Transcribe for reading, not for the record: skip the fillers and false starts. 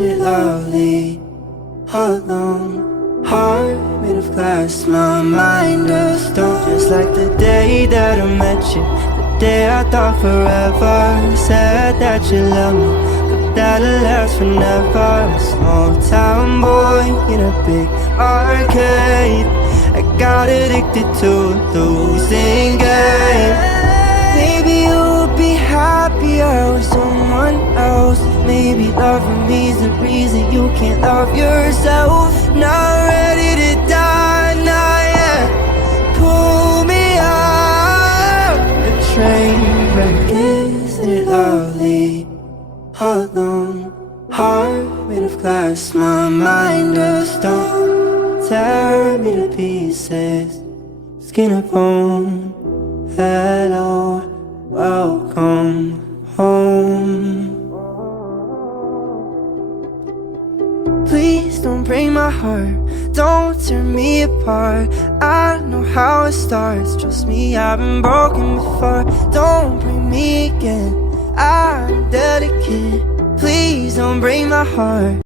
it lovely? Alone, heart made of glass, my mind of stone. Just like the day that I met you, the day I thought forever. Said that you love me, but that'll last forever. A small town boy in a big arcade, I got addicted to a losing game. Maybe you'll be happier with someone else. Maybe loving me's the reason you can't love yourself. Not ready to die, not yet. Pull me out the train wreck. Isn't it lovely? Alone, heart made of glass, my mind of stone. Tear me to pieces, skin and bone. Hello, welcome home. Please don't break my heart, don't tear me apart. I know how it starts, trust me, I've been broken before. Don't break me again, I'm delicate. Please don't break my heart.